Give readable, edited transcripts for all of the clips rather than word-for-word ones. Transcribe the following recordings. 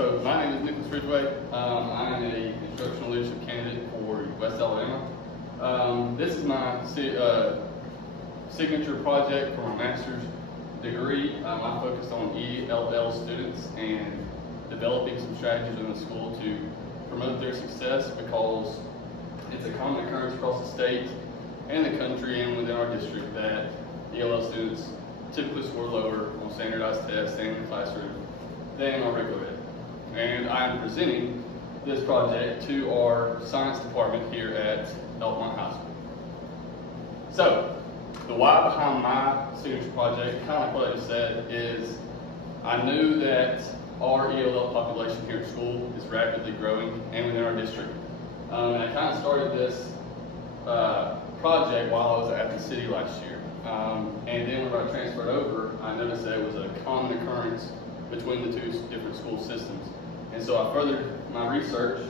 So my name is Nicholas Ridgway. I'm an instructional leadership candidate for West Alabama. This is my signature project for my master's degree. I focused on ELL students and developing some strategies in the school to promote their success, because it's a common occurrence across the state and the country and within our district that ELL students typically score lower on standardized tests and in the classroom than our regular ed. And I'm presenting this project to our science department here at Elkmont High School. So, the why behind my signature project, kind of like what I just said, is I knew that our ELL population here at school is rapidly growing and within our district. And I kind of started this project while I was at the city last year. And then when I transferred over, I noticed that it was a common occurrence between the two different school systems. And so I furthered my research,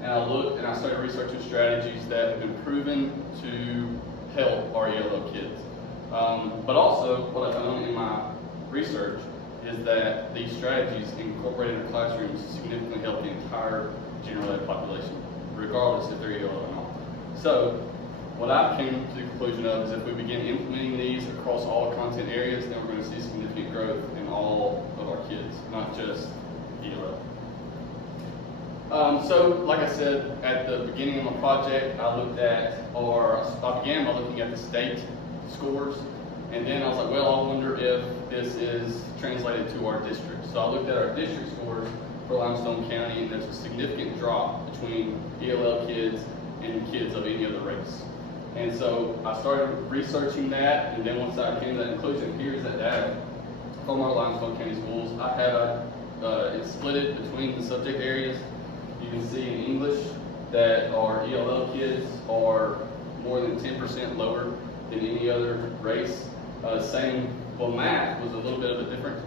and I looked and I started researching strategies that have been proven to help our ELL kids. But also, what I found in my research is that these strategies incorporated in classrooms significantly help the entire general ed population, regardless if they're ELL or not. So, what I came to the conclusion of is if we begin implementing these across all content areas, then we're going to see significant growth in all of our kids, not just ELL. So, like I said, at the beginning of my project, I began by looking at the state scores, and then I was like, well, I wonder if this is translated to our district. So I looked at our district scores for Limestone County, and there's a significant drop between ELL kids and kids of any other race. And so I started researching that, and then once I came to that conclusion, here's that data from our Limestone County schools. I have it split between the subject areas. You can see in English that our ELL kids are more than 10% lower than any other race. Math was a little bit of a different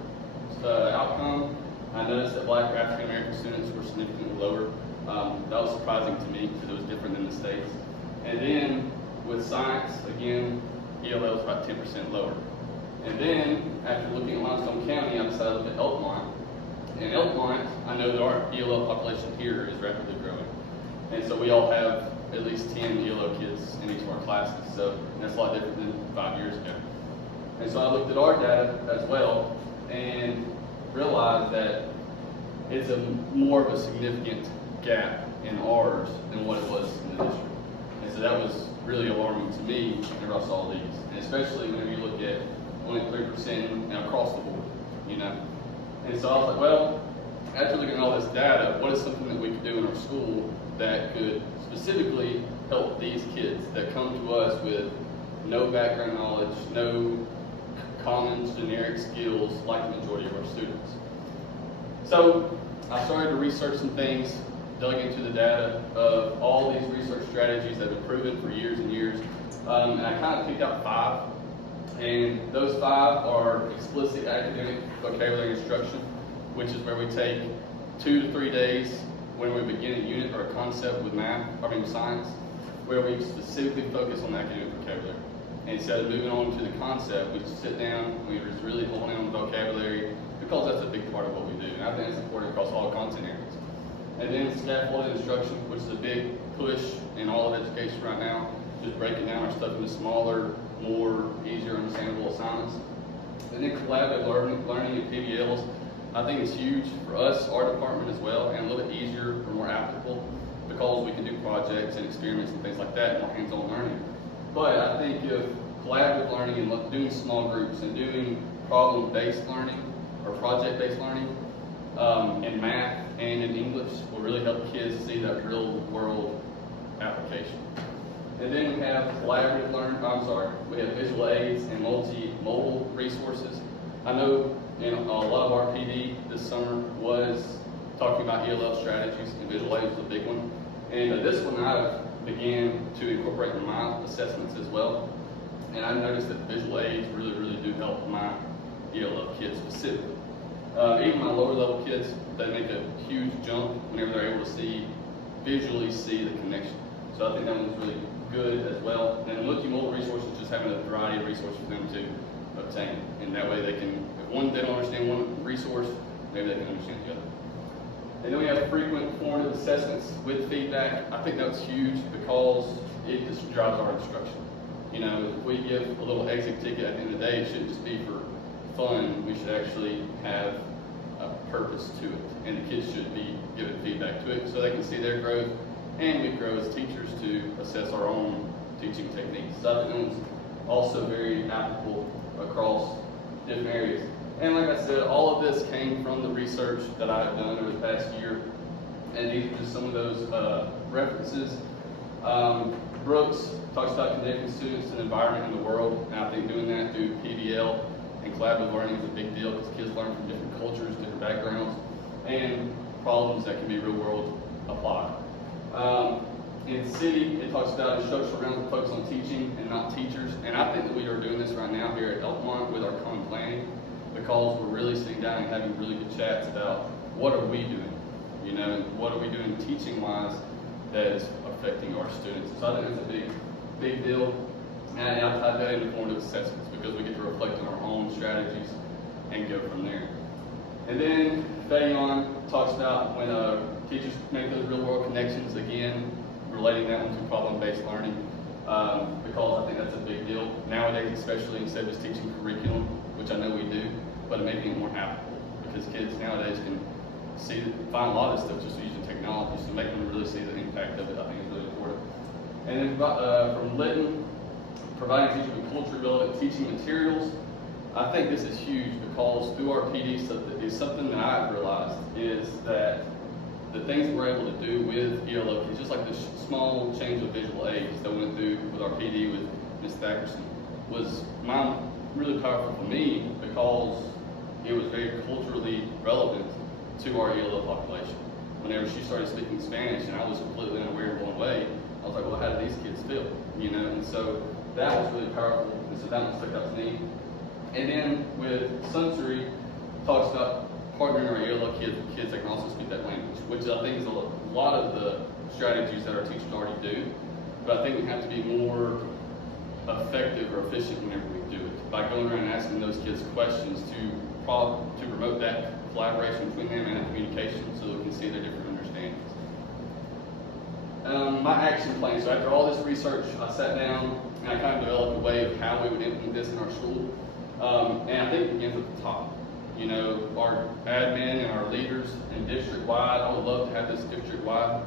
outcome. I noticed that Black or African American students were significantly lower. That was surprising to me because it was different than the States. And then with science, again, ELL is about 10% lower. And then after looking at Limestone County, I decided to look at Elkmont. In Elkmont, I know that our ELL population here is rapidly growing. And so we all have at least 10 ELL kids in each of our classes. So that's a lot different than 5 years ago. And so I looked at our data as well and realized that it's more of a significant gap in ours than what it was in the district. And so that was really alarming to me whenever I saw these, and especially whenever you look at only 3% across the board, you know. And so I was like, well, after looking at all this data, what is something that we could do in our school that could specifically help these kids that come to us with no background knowledge, no common generic skills like the majority of our students? So I started to research some things, dug into the data of all these research strategies that have been proven for years and years, and I kind of picked out 5. And those 5 are explicit academic vocabulary instruction, which is where we take 2 to 3 days when we begin a unit or a concept with science, where we specifically focus on academic vocabulary. And instead of moving on to the concept, we just sit down, we just really hone in on the vocabulary, because that's a big part of what we do. And I think it's important across all content areas. And then scaffolded instruction, which is a big push in all of education right now, just breaking down our stuff into smaller, more easier understandable assignments. And then collaborative learning and PBLs, I think it's huge for us, our department as well, and a little bit easier or more applicable because we can do projects and experiments and things like that, more hands-on learning. But I think if collaborative learning and doing small groups and doing problem-based learning or project-based learning in math and in English will really help kids see that real-world application. And then we have collaborative learning, we have visual aids and multi-mobile resources. I know a lot of our PD this summer was talking about ELL strategies, and visual aids was a big one. And this one I began to incorporate in my assessments as well. And I noticed that visual aids really do help my ELL kids specifically. Even my lower level kids, they make a huge jump whenever they're able to visually see the connection. So I think that one's really good as well. And multimodal resources, just having a variety of resources for them to obtain. And that way they can, if they don't understand one resource, maybe they can understand the other. And then we have frequent formative assessments with feedback. I think that's huge because it just drives our instruction. You know, if we give a little exit ticket at the end of the day, it shouldn't just be for fun. We should actually have a purpose to it, and the kids should be given feedback to it so they can see their growth, and we grow as teachers to assess our own teaching techniques. So I think that's also very applicable across different areas. And like I said, all of this came from the research that I've done over the past year, and these are just some of those references. Brooks talks about connecting students to the environment in the world, and I think doing that through PBL and collaborative learning is a big deal because kids learn from different cultures, different backgrounds, and problems that can be real world applied. In City, it talks about instructional rounds that focus on teaching and not teachers, and I think that we are doing this right now here at Elkmont with our common planning, because we're really sitting down and having really good chats about what are we doing, you know, and what are we doing teaching-wise that is affecting our students. So I think that's a big deal, and I tied that into formative assessments because we get to reflect on our own strategies and go from there. And then Fayon talks about when teachers make those real-world connections, again, relating that one to problem-based learning, because I think that's a big deal. Nowadays, especially, instead of just teaching curriculum, which I know we do, but making it more applicable, because kids nowadays can find a lot of stuff just using technology, so making them really see the impact of it, I think is really important. And then from Lytton, providing teachers with culturally relevant teaching materials. I think this is huge because through our PD, is something that I've realized is that the things we're able to do with ELO kids, just like the small change of visual aids that we went through with our PD with Ms. Thackerson, was really powerful for me because it was very culturally relevant to our ELO population. Whenever she started speaking Spanish and I was completely unaware and blown away, I was like, well, how do these kids feel? You know, and so that was really powerful, and so that one stuck out to me. And then with Sensory, talks about partnering our ELO kids with kids that can also speak that language, which I think is a lot of the strategies that our teachers already do, but I think we have to be more effective or efficient whenever we do it, by going around and asking those kids questions to promote that collaboration between them and communication so that we can see their different understandings. My action plan, so after all this research, I sat down and I kind of developed a way of how we would implement this in our school. And I think it begins at the top. You know, our admin and our leaders and district-wide, I would love to have this district-wide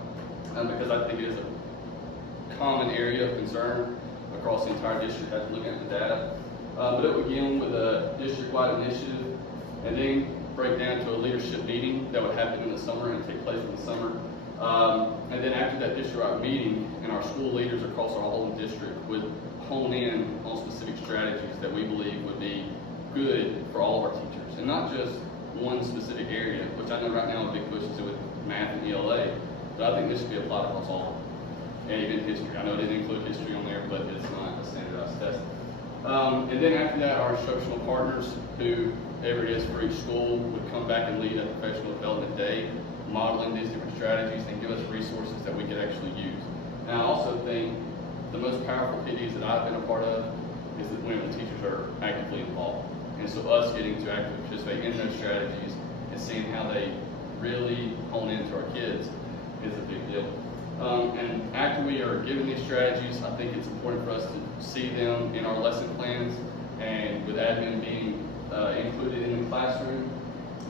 because I think it is a common area of concern across the entire district after looking at the data. But it would begin with a district-wide initiative and then break down to a leadership meeting that would happen in the summer and take place in the summer. And then after that district-wide meeting, and our school leaders across our whole district would hone in on specific strategies that we believe would be good for all of our teachers, and not just one specific area, which I know right now a big push is with math and ELA, but I think this should be applied across all, and even history. I know it didn't include history on there, but it's not a standardized test. And then after that, our instructional partners, who ever it is for each school, would come back and lead a professional development day, modeling these different strategies and give us resources that we could actually use. And I also think the most powerful PDs that I've been a part of is that when the teachers are actively involved. And so us getting to actively participate in those strategies and seeing how they really hone into our kids is a big deal. And after we are given these strategies, I think it's important for us to see them in our lesson plans, and with admin being included in the classroom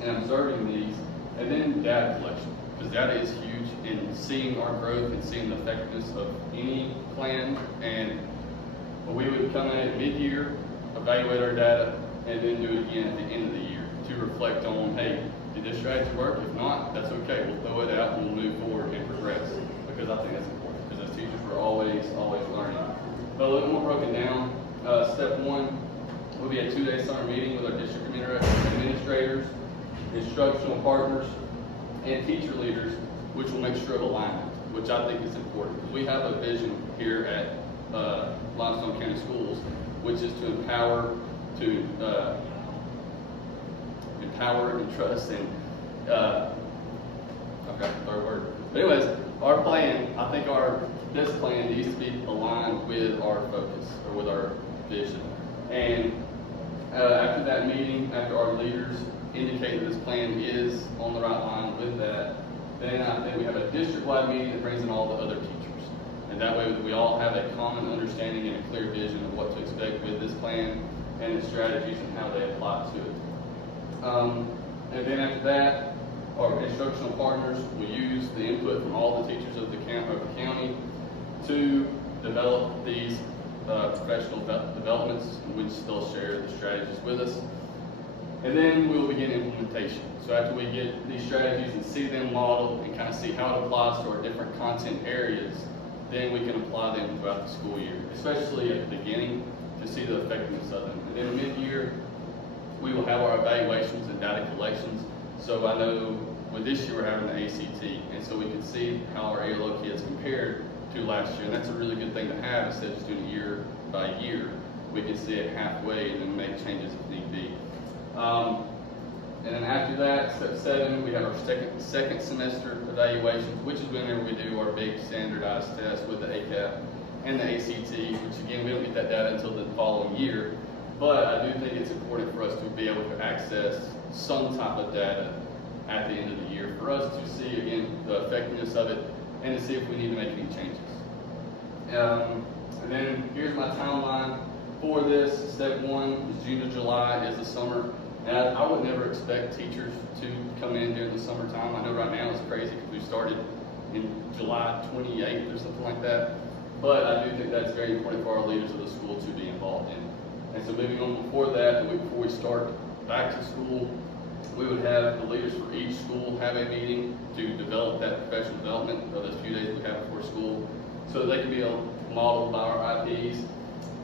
and observing these, and then data collection, because data is huge in seeing our growth and seeing the effectiveness of any plan. And we would come in at mid-year, evaluate our data, and then do it again at the end of the year to reflect on, hey, did this strategy work? If not, that's okay. We'll throw it out and we'll move forward and progress, because I think that's important, because as teachers we're always learning. But a little more broken down, step one will be a 2-day summer meeting with our district administrators, instructional partners, and teacher leaders, which will make sure of alignment, which I think is important. We have a vision here at Limestone County Schools, which is to empower and trust and okay, third word. But anyways, our plan, I think this plan needs to be aligned with our focus or with our vision. And after that meeting, after our leaders indicate that this plan is on the right line with that, Then I think we have a district-wide meeting that brings in all the other teachers. And that way we all have a common understanding and a clear vision of what to expect with this plan and the strategies and how they apply to it. And then after that, our instructional partners will use the input from all the teachers of the county to develop these professional developments, in which they'll share the strategies with us. And then we will begin implementation. So after we get these strategies and see them modeled and kind of see how it applies to our different content areas, then we can apply them throughout the school year, especially at the beginning to see the effectiveness of them. And then mid-year, we will have our evaluations and data collections. So I know with this year we're having the ACT, and so we can see how our ALO kids compared to last year. And that's a really good thing to have instead of just doing year by year. We can see it halfway and then make changes if need be. And then after that, step 7, we have our second semester evaluations, which is whenever we do our big standardized test with the ACAP and the ACT, which again, we don't get that data until the following year. But I do think it's important for us to be able to access some type of data at the end of the year for us to see, again, the effectiveness of it and to see if we need to make any changes. And then here's my timeline for this. Step 1 is June to July is the summer. And I would never expect teachers to come in during the summertime. I know right now it's crazy because we started in July 28th or something like that. But I do think that's very important for our leaders of the school to be involved in. And so moving on before that, the week before we start back to school, we would have the leaders for each school have a meeting to develop that professional development of those few days we have before school so that they can be modeled by our IPs.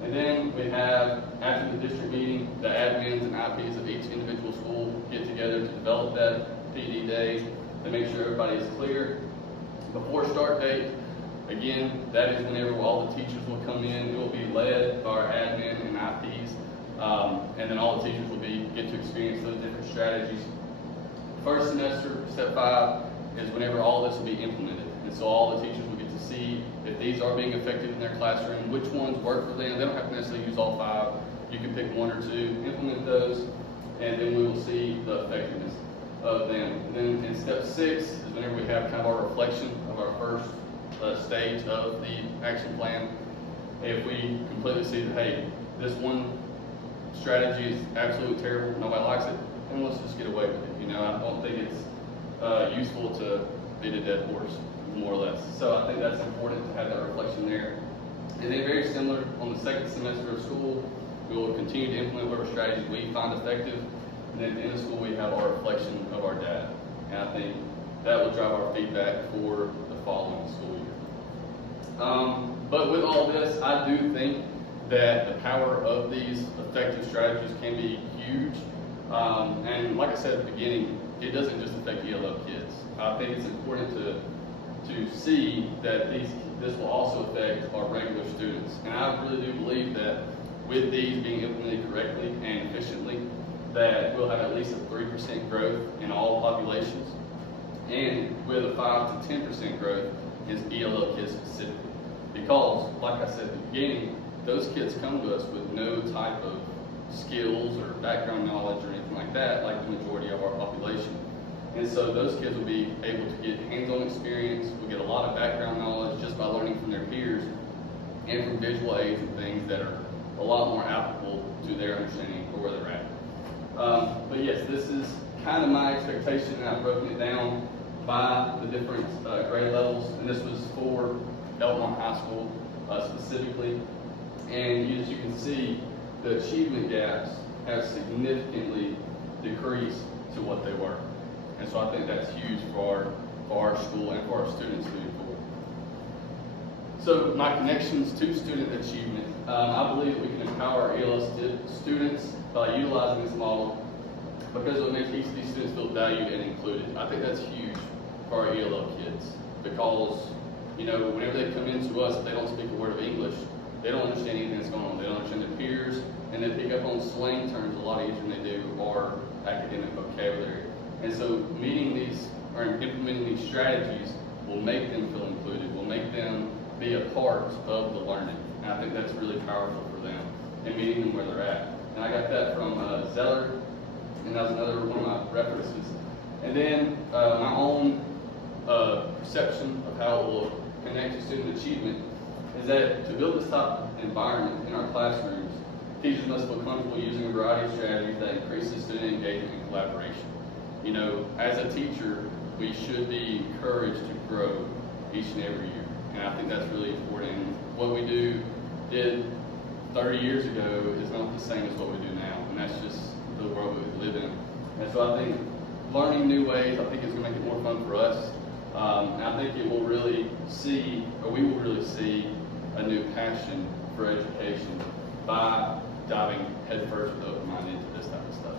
And then we have, after the district meeting, the admins and IPs of each individual school get together to develop that PD day to make sure everybody is clear. Before start date, again, that is whenever all the teachers will come in. It will be led by our admin and IPs, and then all the teachers will get to experience those different strategies. First semester, step 5, is whenever all this will be implemented. And so all the teachers will get to see if these are being effective in their classroom, which ones work for them. They don't have to necessarily use all 5. You can pick 1 or 2, implement those, and then we will see the effectiveness of them. And then in step 6 is whenever we have kind of our reflection of our first stage of the action plan. If we completely see that, hey, this one strategy is absolutely terrible, nobody likes it, then let's just get away with it. I don't think it's useful to beat a dead horse, more or less. So I think that's important to have that reflection there. And then very similar, on the second semester of school, we will continue to implement whatever strategies we find effective. And then at the end of school, we have our reflection of our data. And I think that will drive our feedback for the following school year. But with all this, I do think that the power of these effective strategies can be huge. And like I said at the beginning, it doesn't just affect ELO kids. I think it's important to see that this will also affect our regular students. And I really do believe that with these being implemented correctly and efficiently, that we'll have at least a 3% growth in all populations, and with a 5 to 10% growth in ELO kids specifically. Because, like I said at the beginning, those kids come to us with no type of skills or background knowledge or anything like that, like the majority of our population. And so those kids will be able to get hands-on experience, will get a lot of background knowledge just by learning from their peers and from visual aids and things that are a lot more applicable to their understanding of where they're at. But yes, this is kind of my expectation, and I've broken it down by the different grade levels. And this was for Elmont High School specifically. And as you can see, the achievement gaps have significantly decreased to what they were. And so I think that's huge for our school and for our students moving forward. So my connections to student achievement. I believe that we can empower our ELO students by utilizing this model because it makes each of these students feel valued and included. I think that's huge for our ELO kids because, whenever they come into us, if they don't speak a word of English, they don't understand anything that's going on. They don't understand their peers, and they pick up on slang terms a lot easier than they do our academic vocabulary. And so meeting these or implementing these strategies will make them feel included, will make them be a part of the learning. And I think that's really powerful for them and meeting them where they're at. And I got that from Zeller, and that was another one of my references. And then my own perception of how it will connect to student achievement is that to build this type of environment in our classrooms, teachers must feel comfortable using a variety of strategies that increases student engagement and collaboration. You know, as a teacher, we should be encouraged to grow each and every year. And I think that's really important. And what we did 30 years ago is not the same as what we do now. And that's just the world we live in. And so I think learning new ways, I think is going to make it more fun for us. And I think we will really see a new passion for education by diving headfirst with open mind into this type of stuff.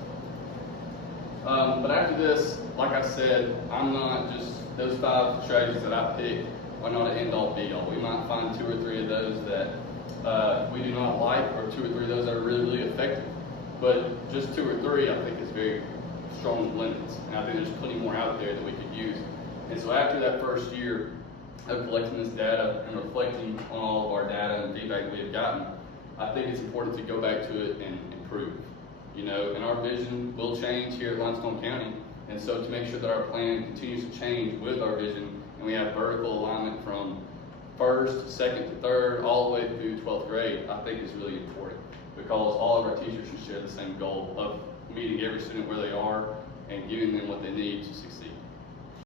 But after this, like I said, I'm not just, those 5 strategies that I picked are not an end-all be-all. We might find 2 or 3 of those that we do not like, or 2 or 3 of those that are really, really effective. But just 2 or 3, I think, is very strong limits. And I think there's plenty more out there that we could use. And so after that first year of collecting this data and reflecting on all of our data and feedback we have gotten, I think it's important to go back to it and improve. You know, and our vision will change here at Limestone County. And so to make sure that our plan continues to change with our vision, and we have vertical alignment from 1st, 2nd to 3rd, all the way through 12th grade, I think is really important, because all of our teachers should share the same goal of meeting every student where they are and giving them what they need to succeed.